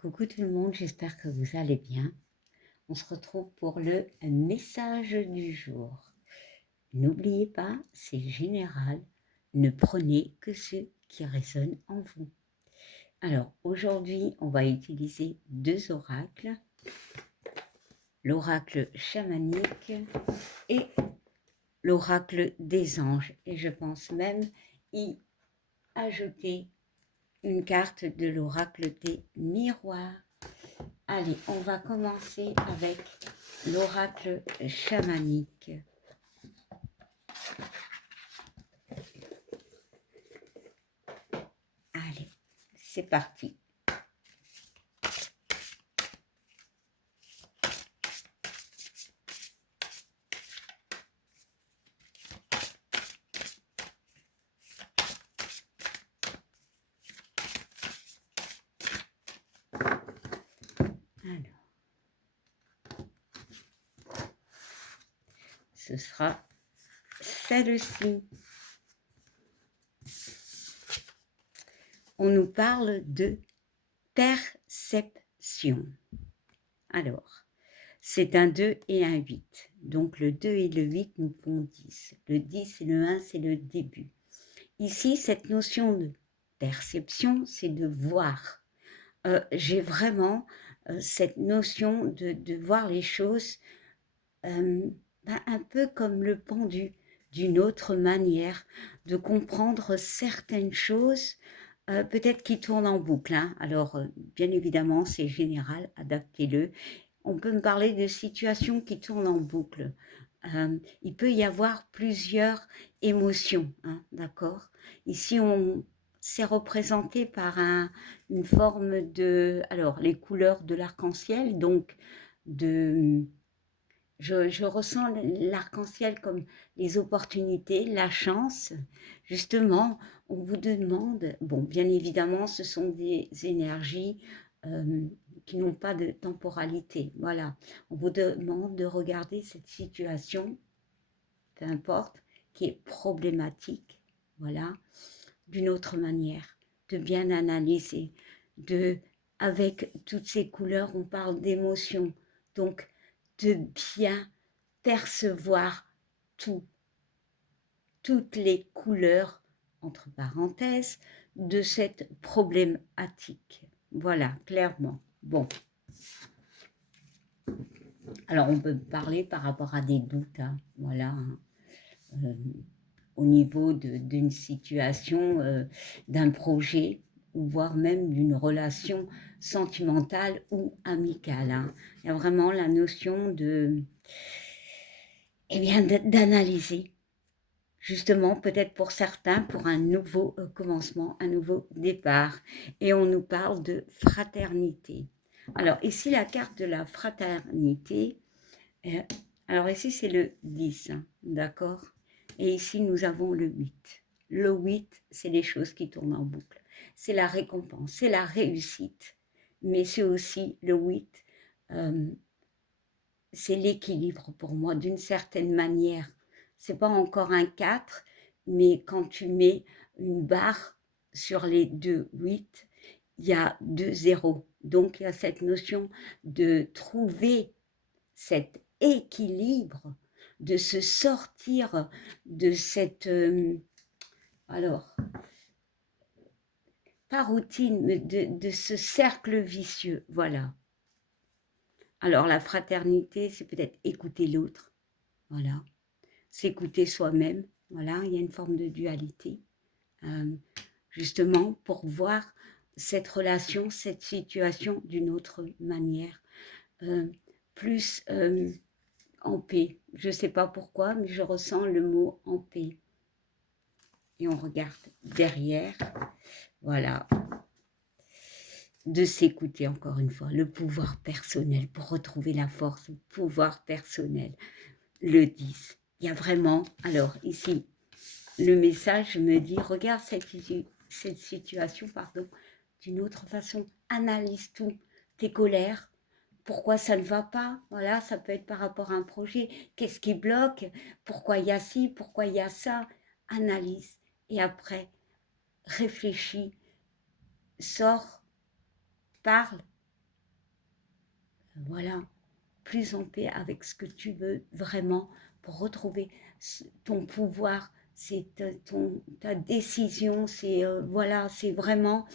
Coucou tout le monde, j'espère que vous allez bien. On se retrouve pour le message du jour. N'oubliez pas, c'est général, ne prenez que ce qui résonne en vous. Alors aujourd'hui, on va utiliser deux oracles, l'oracle chamanique et l'oracle des anges. Et je pense même y ajouter une carte de l'oracle des miroirs. Allez, on va commencer avec l'oracle chamanique. Allez, c'est parti. Alors, ce sera celle-ci. On nous parle de perception. Alors, c'est un 2 et un 8. Donc, le 2 et le 8 nous font 10. Le 10 et le 1, c'est le début. Ici, cette notion de perception, c'est de voir. J'ai vraiment cette notion de voir les choses un peu comme le pendu, d'une autre manière, de comprendre certaines choses, peut-être qui tournent en boucle. Hein. Alors, bien évidemment, c'est général, adaptez-le. On peut me parler de situations qui tournent en boucle. Il peut y avoir plusieurs émotions, hein, d'accord. Ici, c'est représenté par une forme de... Alors, les couleurs de l'arc-en-ciel, donc de... Je ressens l'arc-en-ciel comme les opportunités, la chance. Justement, on vous demande, bon, bien évidemment, ce sont des énergies euh, qui n'ont pas de temporalité. Voilà, on vous demande de regarder cette situation, peu importe, qui est problématique, voilà, d'une autre manière, de bien analyser, avec toutes ces couleurs, on parle d'émotion, donc de bien percevoir tout, toutes les couleurs, entre parenthèses, de cette problématique. Voilà, clairement. Bon. Alors, on peut parler par rapport à des doutes, hein, voilà, hein, au niveau d'une situation, d'un projet, ou voire même d'une relation sentimentale ou amicale. Hein. Il y a vraiment la notion de, eh bien, d'analyser, justement, peut-être pour certains, pour un nouveau commencement, un nouveau départ. Et on nous parle de fraternité. Alors, ici, la carte de la fraternité, alors ici, c'est le 10, hein, d'accord. Et ici, nous avons le 8. Le 8, c'est les choses qui tournent en boucle. C'est la récompense, c'est la réussite. Mais c'est aussi le 8, c'est l'équilibre pour moi, d'une certaine manière. C'est pas encore un 4, mais quand tu mets une barre sur les deux 8, il y a deux zéros. Donc, il y a cette notion de trouver cet équilibre, de se sortir de cette... alors, pas routine, mais de ce cercle vicieux, voilà. Alors, la fraternité, c'est peut-être écouter l'autre, voilà. S'écouter soi-même, voilà, il y a une forme de dualité, euh, justement pour voir cette relation, cette situation d'une autre manière, euh, plus en paix. Je ne sais pas pourquoi, mais je ressens le mot en paix. Et on regarde derrière, voilà, de s'écouter encore une fois, le pouvoir personnel, pour retrouver la force, le pouvoir personnel, le 10. Il y a vraiment, alors ici, le message me dit, regarde cette situation, pardon, d'une autre façon, analyse tout, tes colères, pourquoi ça ne va pas, voilà, ça peut être par rapport à un projet, qu'est-ce qui bloque, pourquoi il y a ci, pourquoi il y a ça, analyse, et après, réfléchis, sors, parle, voilà, plus en paix avec ce que tu veux vraiment pour retrouver ton pouvoir, c'est ta décision, c'est voilà, c'est vraiment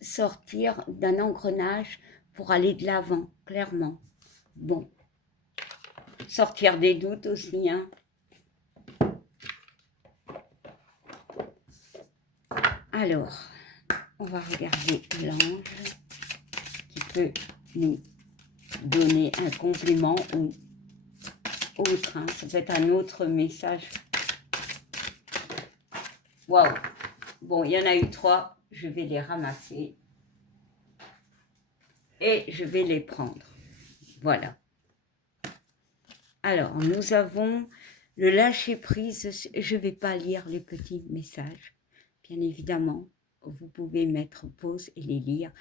sortir d'un engrenage pour aller de l'avant, clairement. Bon, sortir des doutes aussi, hein. Alors, on va regarder l'ange qui peut nous donner un complément ou autre, hein. Ça peut être un autre message. Waouh! Bon, il y en a eu 3, je vais les ramasser et je vais les prendre. Voilà. Alors, nous avons le lâcher-prise. Je ne vais pas lire les petits messages, bien évidemment. Vous pouvez mettre pause et les lire.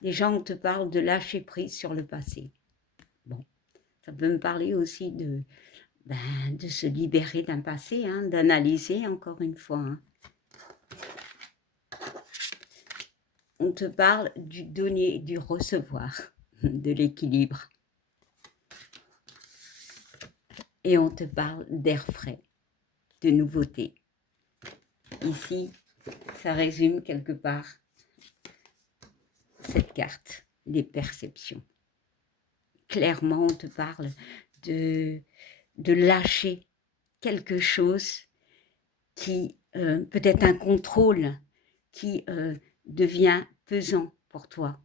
Déjà, on te parle de lâcher-prise sur le passé. Bon, ça peut me parler aussi de se libérer d'un passé, hein, d'analyser encore une fois. Hein. On te parle du donner et du recevoir, de l'équilibre. Et on te parle d'air frais, de nouveauté. Ici, ça résume quelque part cette carte, les perceptions. Clairement, on te parle de lâcher quelque chose qui, peut-être un contrôle, qui devient pesant pour toi.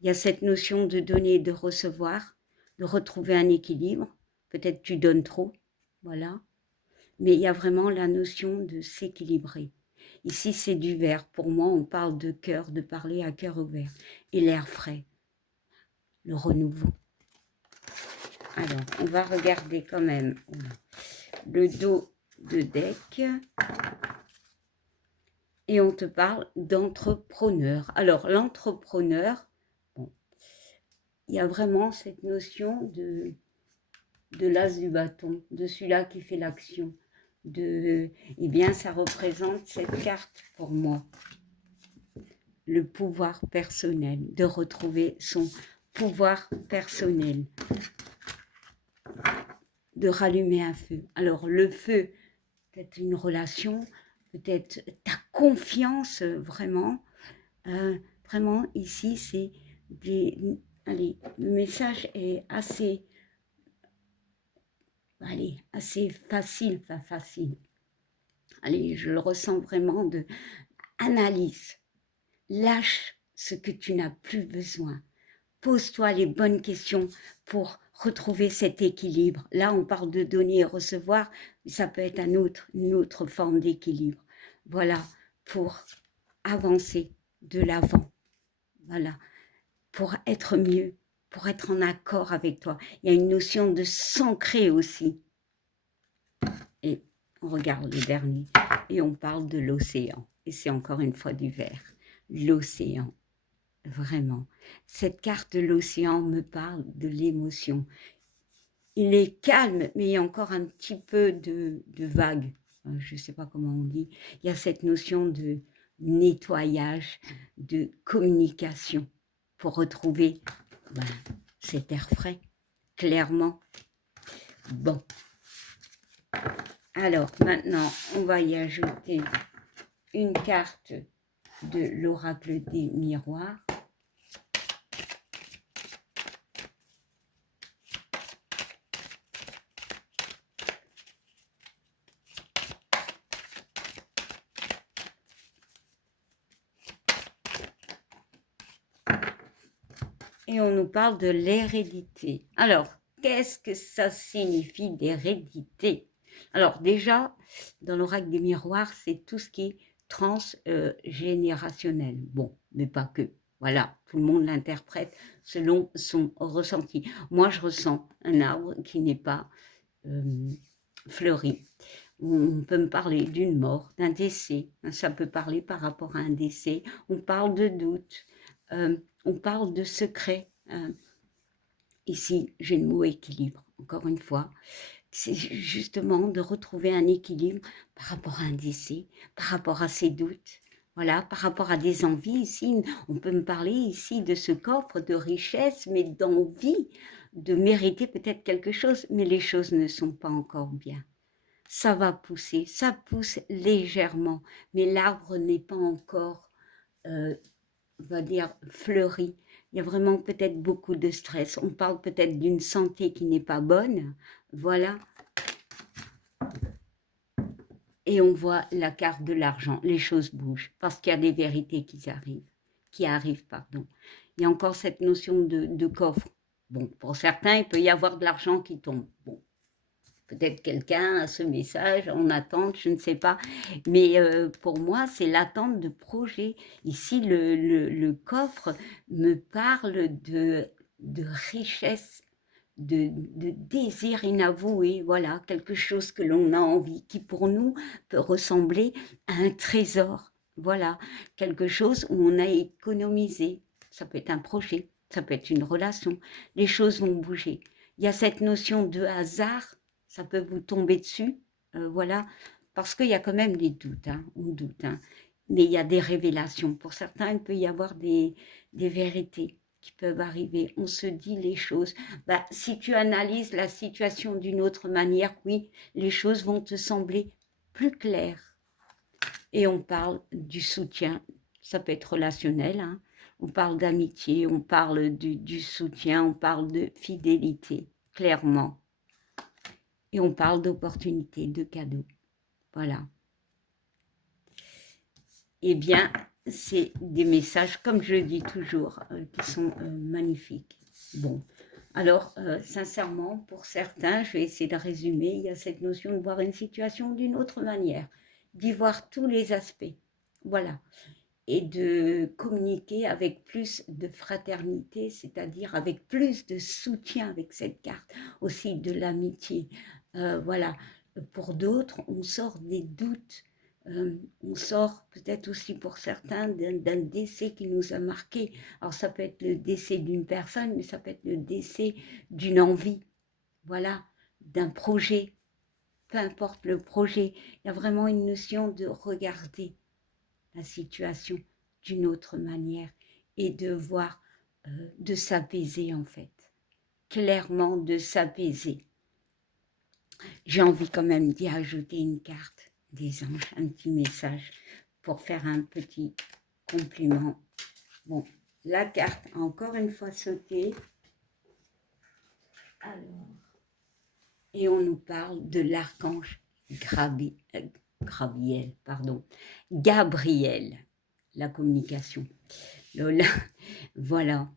Il y a cette notion de donner et de recevoir, de retrouver un équilibre. Peut-être tu donnes trop, voilà. Mais il y a vraiment la notion de s'équilibrer. Ici, c'est du verre. Pour moi, on parle de cœur, de parler à cœur ouvert. Et l'air frais, le renouveau. Alors, on va regarder quand même le dos de deck. Et on te parle d'entrepreneur. Alors, l'entrepreneur, bon, il y a vraiment cette notion de l'as du bâton, de celui-là qui fait l'action. Eh bien, ça représente cette carte pour moi. Le pouvoir personnel, de retrouver son pouvoir personnel, de rallumer un feu. Alors, le feu, peut-être une relation, peut-être ta confiance, vraiment. Vraiment, ici, c'est allez, le message est assez facile, enfin facile. Allez, je le ressens vraiment de analyse. Lâche ce que tu n'as plus besoin. Pose-toi les bonnes questions pour retrouver cet équilibre. Là, on parle de donner et recevoir, mais ça peut être une autre forme d'équilibre. Voilà, pour avancer de l'avant. Voilà, pour être mieux, pour être en accord avec toi. Il y a une notion de s'ancrer aussi. Et on regarde le dernier et on parle de l'océan. Et c'est encore une fois du vert. L'océan, vraiment. Cette carte de l'océan me parle de l'émotion. Il est calme, mais il y a encore un petit peu de vague. Je ne sais pas comment on dit. Il y a cette notion de nettoyage, de communication pour retrouver cet air frais, clairement. Bon. Alors, maintenant, on va y ajouter une carte de l'oracle des miroirs. Et on nous parle de l'hérédité. Alors, qu'est-ce que ça signifie d'hérédité? Alors déjà, dans l'oracle des miroirs, c'est tout ce qui est transgénérationnel. Bon, mais pas que. Voilà, tout le monde l'interprète selon son ressenti. Moi, je ressens un arbre qui n'est pas fleuri. On peut me parler d'une mort, d'un décès. Ça peut parler par rapport à un décès. On parle de doute. On parle de secret. Ici, j'ai le mot équilibre, encore une fois. C'est justement de retrouver un équilibre par rapport à un décès, par rapport à ses doutes. Voilà, par rapport à des envies ici, on peut me parler ici de ce coffre de richesse, mais d'envie de mériter peut-être quelque chose, mais les choses ne sont pas encore bien. Ça va pousser, ça pousse légèrement, mais l'arbre n'est pas encore, on va dire, fleuri. Il y a vraiment peut-être beaucoup de stress. On parle peut-être d'une santé qui n'est pas bonne, voilà. Et on voit la carte de l'argent, les choses bougent, parce qu'il y a des vérités qui arrivent, pardon. Il y a encore cette notion de coffre. Bon, pour certains, il peut y avoir de l'argent qui tombe. Bon, peut-être quelqu'un a ce message en attente, je ne sais pas. Mais pour moi, c'est l'attente de projet. Ici, le coffre me parle de richesse, de désir inavoué, voilà, quelque chose que l'on a envie, qui pour nous peut ressembler à un trésor, voilà, quelque chose où on a économisé. Ça peut être un projet, ça peut être une relation, les choses vont bouger. Il y a cette notion de hasard, ça peut vous tomber dessus, voilà, parce qu'il y a quand même des doutes, hein, on doute, hein, mais il y a des révélations. Pour certains, il peut y avoir des vérités qui peuvent arriver. On se dit les choses. Bah, si tu analyses la situation d'une autre manière, oui, les choses vont te sembler plus claires. Et on parle du soutien, ça peut être relationnel, hein. On parle d'amitié, on parle du soutien, on parle de fidélité, clairement. Et on parle d'opportunités, de cadeaux. Voilà. Eh bien, c'est des messages, comme je le dis toujours, qui sont magnifiques. Bon, alors, sincèrement, pour certains, je vais essayer de résumer, il y a cette notion de voir une situation d'une autre manière, d'y voir tous les aspects, voilà, et de communiquer avec plus de fraternité, c'est-à-dire avec plus de soutien avec cette carte, aussi de l'amitié. Voilà, pour d'autres, on sort des doutes, on sort peut-être aussi pour certains d'un décès qui nous a marqué. Alors ça peut être le décès d'une personne, mais ça peut être le décès d'une envie, voilà, d'un projet, peu importe le projet. Il y a vraiment une notion de regarder la situation d'une autre manière et de voir, de s'apaiser en fait, clairement de s'apaiser. J'ai envie quand même d'y ajouter une carte des anges, un petit message pour faire un petit compliment. Bon, la carte a encore une fois sauté. Alors, et on nous parle de l'archange Gabriel, la communication. Lola, voilà.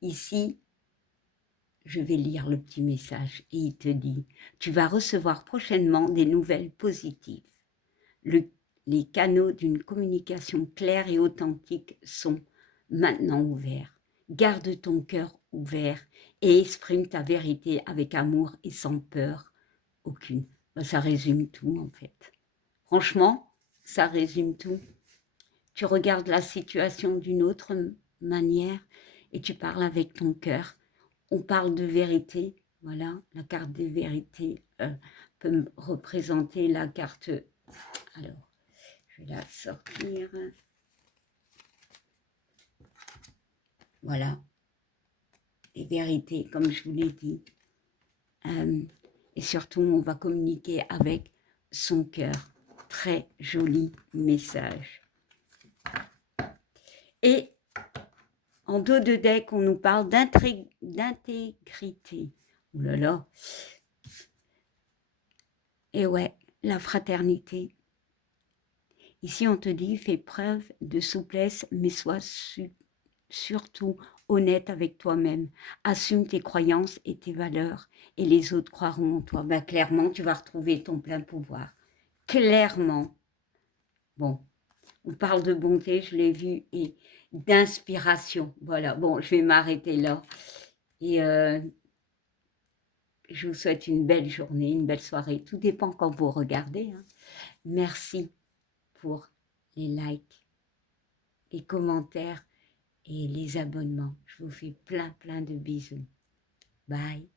Ici, je vais lire le petit message et il te dit « Tu vas recevoir prochainement des nouvelles positives. Les canaux d'une communication claire et authentique sont maintenant ouverts. Garde ton cœur ouvert et exprime ta vérité avec amour et sans peur aucune. » Ça résume tout en fait. Franchement, ça résume tout. Tu regardes la situation d'une autre manière et tu parles avec ton cœur. On parle de vérité, voilà, la carte des vérités peut représenter la carte. Alors, je vais la sortir. Voilà, les vérités, comme je vous l'ai dit. Et surtout, on va communiquer avec son cœur. Très joli message. Et en dos de deck, on nous parle d'intégrité. Ouh là là. Et ouais, la fraternité. Ici, on te dit, fais preuve de souplesse, mais sois surtout honnête avec toi-même. Assume tes croyances et tes valeurs, et les autres croiront en toi. Ben, clairement, tu vas retrouver ton plein pouvoir. Clairement. Bon, on parle de bonté, je l'ai vu, et d'inspiration. Voilà, bon, je vais m'arrêter là. Et je vous souhaite une belle journée, une belle soirée. Tout dépend quand vous regardez, hein. Merci pour les likes, les commentaires et les abonnements. Je vous fais plein de bisous. Bye.